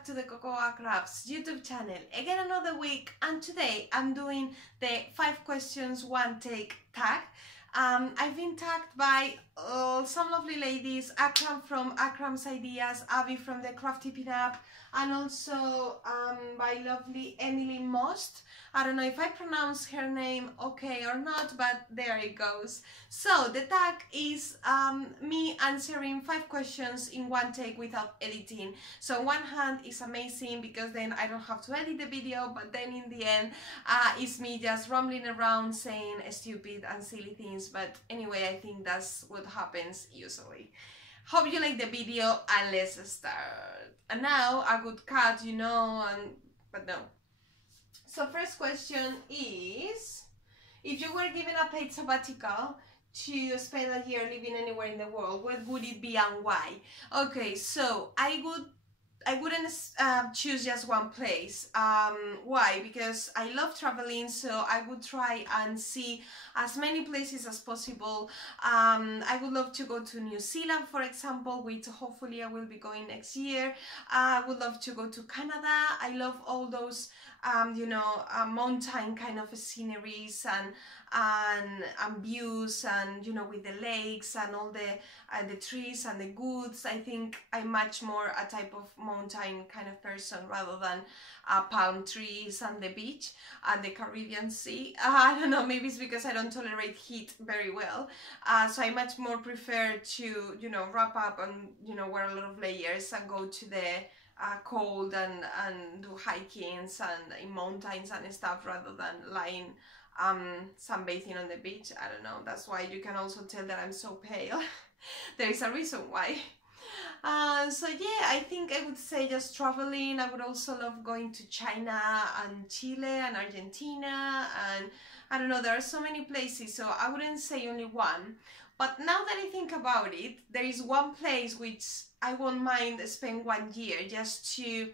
back to the CocoWawa Crafts YouTube channel. Again another week, and today I'm doing the 5 questions 1 take tag. I've been tagged by some lovely ladies, Akram from Akram's Ideas, Abby from the Crafty Pinup, and also by lovely Emily Most. I don't know if I pronounce her name okay or not, but there it goes. So the tag is me answering 5 questions in 1 take without editing. So on one hand it's amazing because then I don't have to edit the video, but then in the end it's me just rambling around saying stupid and silly things. But anyway, I think that's what happens usually. Hope you like the video, and let's start. And now a good cut, you know, but no. So first question is, if you were given a paid sabbatical to spend a year living anywhere in the world, where would it be and why? Okay, so I wouldn't choose just one place. Why? Because I love traveling, so I would try and see as many places as possible. I would love to go to New Zealand, for example, which hopefully I will be going next year. I would love to go to Canada. I love all those you know, mountain kind of sceneries and views, and you know, with the lakes and all the trees and the woods. I think I'm much more a type of mountain kind of person rather than palm trees and the beach and the Caribbean Sea. I don't know, maybe it's because I don't tolerate heat very well, so I much more prefer to, you know, wrap up and, you know, wear a lot of layers and go to the cold and do hikings and in mountains and stuff, rather than lying sunbathing on the beach. I don't know, that's why you can also tell that I'm so pale. There is a reason why. So yeah, I think I would say just traveling. I would also love going to China and Chile and Argentina, and I don't know, there are so many places, so I wouldn't say only one. But now that I think about it, there is one place which I won't mind spend 1 year just to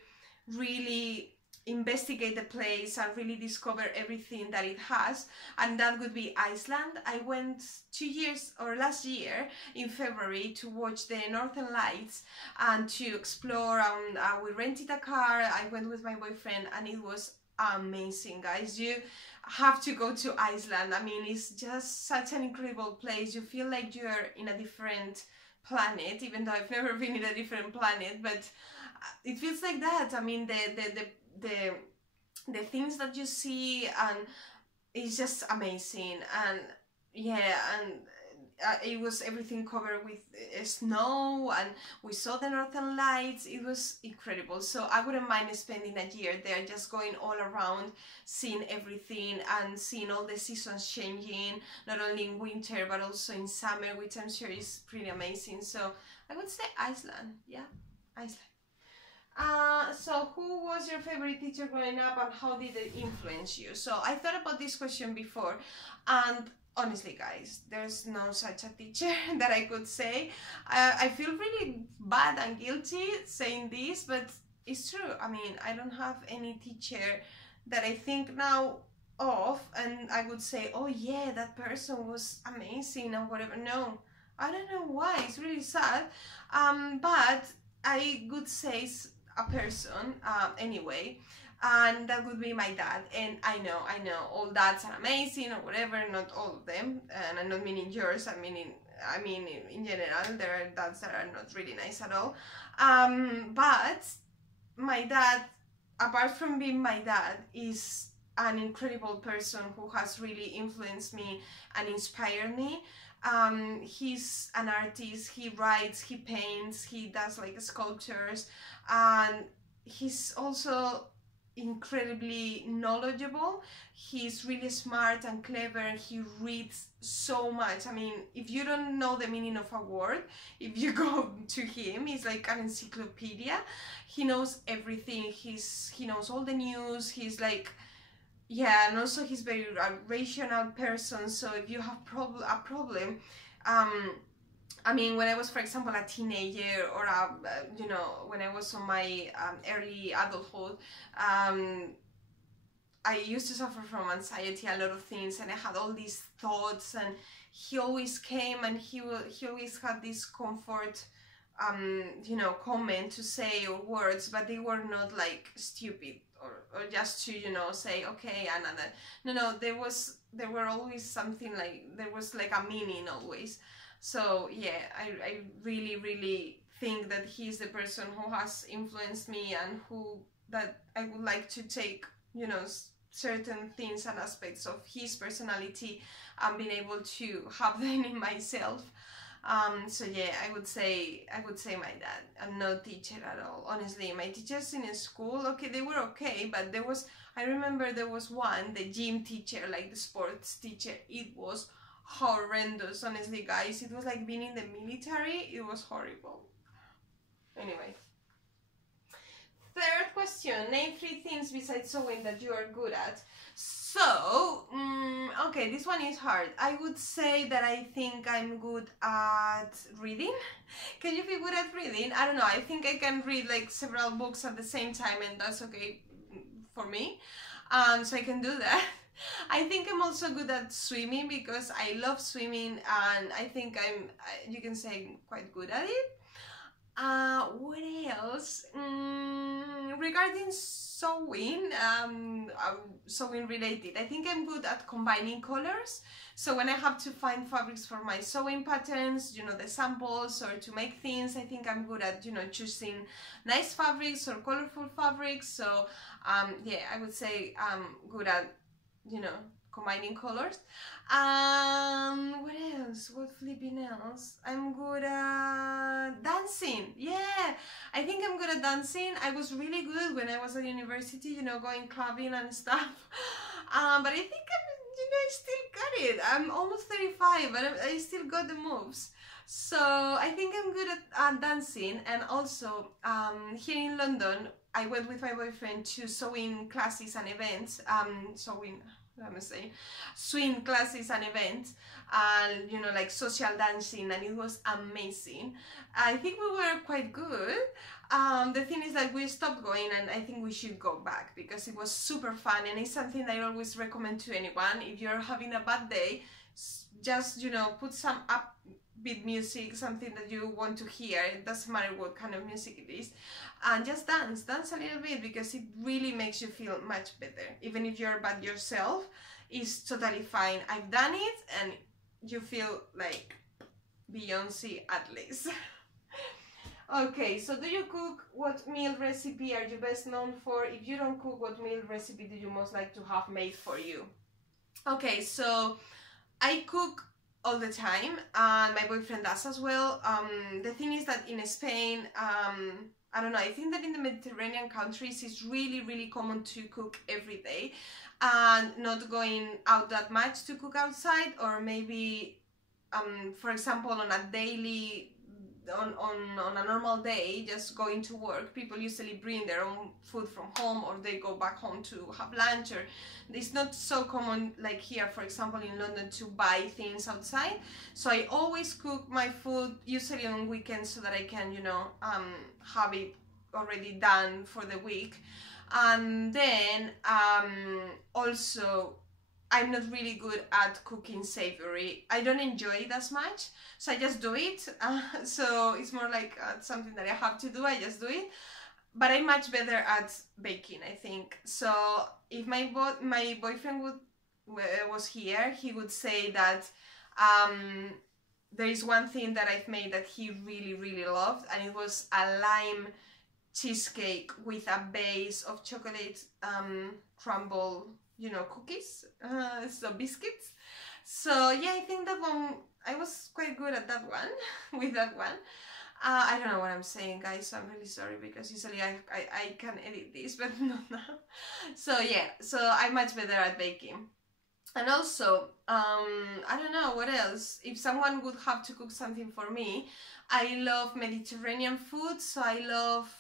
really investigate the place and really discover everything that it has, and that would be Iceland. I went 2 years or last year in February to watch the Northern Lights and to explore. We rented a car, I went with my boyfriend, and it was amazing, guys. You have to go to Iceland. I mean, it's just such an incredible place. You feel like you're in a different planet, even though I've never been in a different planet, but it feels like that. I mean, the things that you see, and it's just amazing. And yeah, and it was everything covered with snow, and we saw the Northern Lights. It was incredible. So I wouldn't mind spending a year there, just going all around, seeing everything and seeing all the seasons changing, not only in winter but also in summer, which I'm sure is pretty amazing. So I would say Iceland. Yeah, Iceland. So who was your favorite teacher growing up, and how did they influence you? So I thought about this question before, and honestly, guys, there's no such a teacher that I could say. I feel really bad and guilty saying this, but it's true. I mean, I don't have any teacher that I think now of and I would say, oh yeah, that person was amazing or whatever. No, I don't know why. It's really sad. But I would say a person anyway, and that would be my dad. And I know all dads are amazing or whatever, not all of them, and I'm not meaning yours, I mean in general there are dads that are not really nice at all, but my dad, apart from being my dad, is an incredible person who has really influenced me and inspired me. He's an artist, he writes, he paints, he does like sculptures, and he's also incredibly knowledgeable. He's really smart and clever, and he reads so much. I mean, if you don't know the meaning of a word, if you go to him, he's like an encyclopedia. He knows everything. He knows all the news. He's like, yeah, and also he's very rational person. So if you have a problem, I mean, when I was, for example, a teenager, or you know, when I was on my early adulthood, I used to suffer from anxiety, a lot of things, and I had all these thoughts, and he always came, and he always had this comfort you know, comment to say or words, but they were not like stupid or just to, you know, say okay another. No, there were always something, like there was like a meaning always. So yeah, I really think that he's the person who has influenced me, and who that I would like to take, you know, certain things and aspects of his personality and being able to have them in myself. So yeah, I would say my dad, and no teacher at all. Honestly, my teachers in school, okay, they were okay, but I remember there was one, the gym teacher, like the sports teacher, it was horrendous, honestly, guys. It was like being in the military. It was horrible. Anyway. Third question, name 3 things besides sewing that you are good at. So, okay, this one is hard. I would say that I think I'm good at reading. Can you be good at reading? I don't know. I think I can read like several books at the same time, and that's okay for me. So I can do that. I think I'm also good at swimming because I love swimming, and I think you can say I'm quite good at it. What else? Regarding sewing, sewing related, I think I'm good at combining colors. So when I have to find fabrics for my sewing patterns, you know, the samples, or to make things, I think I'm good at, you know, choosing nice fabrics or colorful fabrics. So yeah, I would say I'm good at, you know, combining colors. What else? What flipping else? I'm good at dancing. Yeah, I think I'm good at dancing. I was really good when I was at university, you know, going clubbing and stuff. But I think I still got it. I'm almost 35, but I still got the moves. So I think I'm good at dancing. And also, here in London, I went with my boyfriend to sewing classes and events. Swing classes and events, and you know, like social dancing, and it was amazing. I think we were quite good. The thing is that we stopped going, and I think we should go back because it was super fun, and it's something that I always recommend to anyone. If you're having a bad day, just, you know, put some upbeat music, something that you want to hear. It doesn't matter what kind of music it is, and just dance a little bit, because it really makes you feel much better. Even if you're bad yourself, it's totally fine. I've done it, and you feel like Beyonce at least. Okay, so do you cook? What meal recipe are you best known for? If you don't cook, what meal recipe do you most like to have made for you? Okay, so I cook all the time, and my boyfriend does as well. The thing is that in Spain, I don't know, I think that in the Mediterranean countries it's really common to cook every day, and not going out that much to cook outside, or maybe for example on a daily, on a normal day, just going to work, people usually bring their own food from home, or they go back home to have lunch. Or it's not so common like here, for example in London, to buy things outside. So I always cook my food usually on weekends, so that I can, you know, have it already done for the week. And then also, I'm not really good at cooking savory. I don't enjoy it as much, so I just do it. So it's more like something that I have to do, I just do it. But I'm much better at baking, I think. So if my boyfriend was here, he would say that there is one thing that I've made that he really loved, and it was a lime cheesecake with a base of chocolate crumble, you know, cookies, so biscuits. So yeah, I think that one, I was quite good at that one, with that one. I don't know what I'm saying, guys, so I'm really sorry, because usually I can edit this, but not now. So yeah, so I'm much better at baking. And also, I don't know what else, if someone would have to cook something for me, I love Mediterranean food, so I love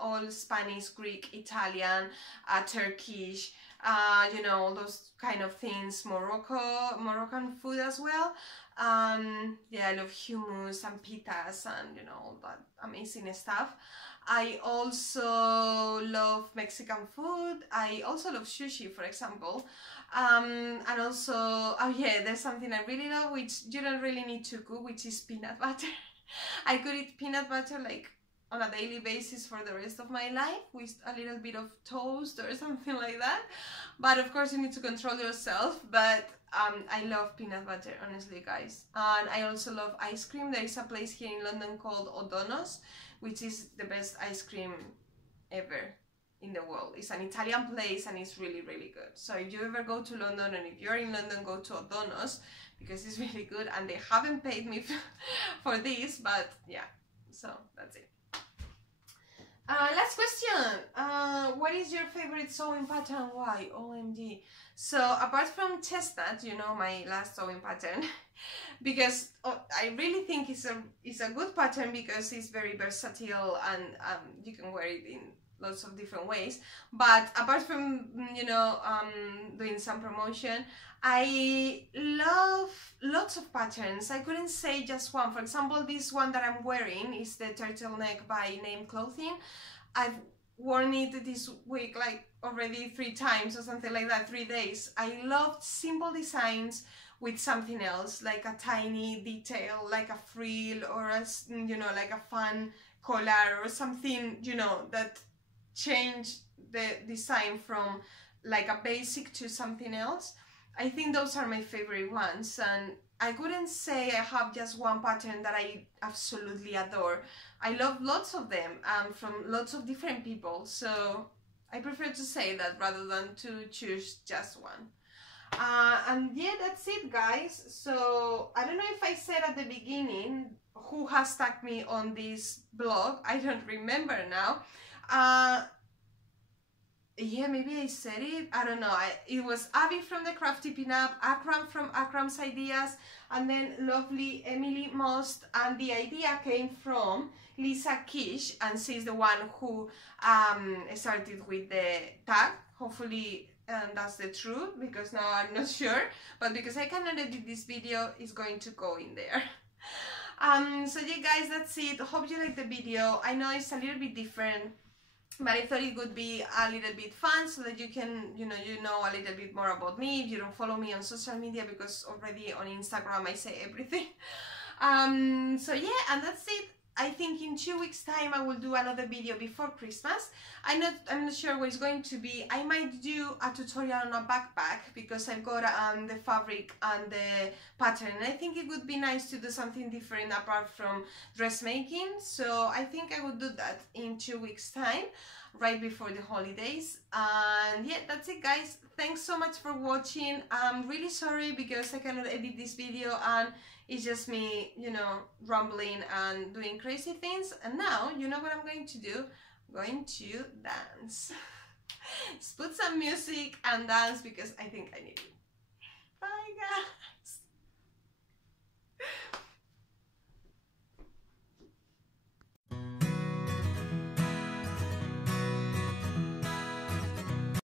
all Spanish, Greek, Italian, Turkish, you know, all those kind of things, Moroccan food as well. Yeah, I love hummus and pitas and, you know, all that amazing stuff. I also love Mexican food. I also love sushi, for example. And also, oh yeah, there's something I really love, which you don't really need to cook, which is peanut butter. I could eat peanut butter like on a daily basis for the rest of my life with a little bit of toast or something like that. But of course you need to control yourself. But I love peanut butter, honestly, guys. And I also love ice cream. There is a place here in London called O'Donnell's, which is the best ice cream ever in the world. It's an Italian place and it's really, really good. So if you ever go to London, and if you're in London, go to O'Donnell's because it's really good. And they haven't paid me for this, but yeah, so that's it. Last question. What is your favorite sewing pattern? Why? OMG. So apart from chestnut, you know, my last sewing pattern, because I really think it's a good pattern because it's very versatile and you can wear it in lots of different ways. But apart from, you know, doing some promotion, I love lots of patterns. I couldn't say just one. For example, this one that I'm wearing is the turtleneck by Name Clothing. I've worn it this week like already 3 times or something like that, 3 days. I loved simple designs with something else, like a tiny detail, like a frill or a, you know, like a fun collar or something, you know, that changed the design from like a basic to something else. I think those are my favorite ones, and I couldn't say I have just one pattern that I absolutely adore. I love lots of them from lots of different people, so I prefer to say that rather than to choose just one. And yeah, that's it, guys. So I don't know if I said at the beginning who has tagged me on this blog. I don't remember now. Yeah, maybe I said it. I don't know. It was Abby from the Crafty Pinup, Akram from Akram's Ideas, and then lovely Emily Most. And the idea came from Lisa Kish, and she's the one who started with the tag. Hopefully that's the truth, because now I'm not sure. But because I cannot edit this video, it's going to go in there. So yeah, guys, that's it. Hope you like the video. I know it's a little bit different, but I thought it would be a little bit fun so that you can, you know a little bit more about me if you don't follow me on social media, because already on Instagram I say everything. So yeah, and that's it. I think in 2 weeks time I will do another video before Christmas. I'm not sure what it's going to be. I might do a tutorial on a backpack because I've got the fabric and the pattern. I think it would be nice to do something different apart from dressmaking. So I think I will do that in 2 weeks time, right before the holidays. And yeah, that's it, guys. Thanks so much for watching. I'm really sorry because I cannot edit this video and it's just me, rambling and doing crazy things. And now, you know what I'm going to do? I'm going to dance. Just put some music and dance because I think I need it.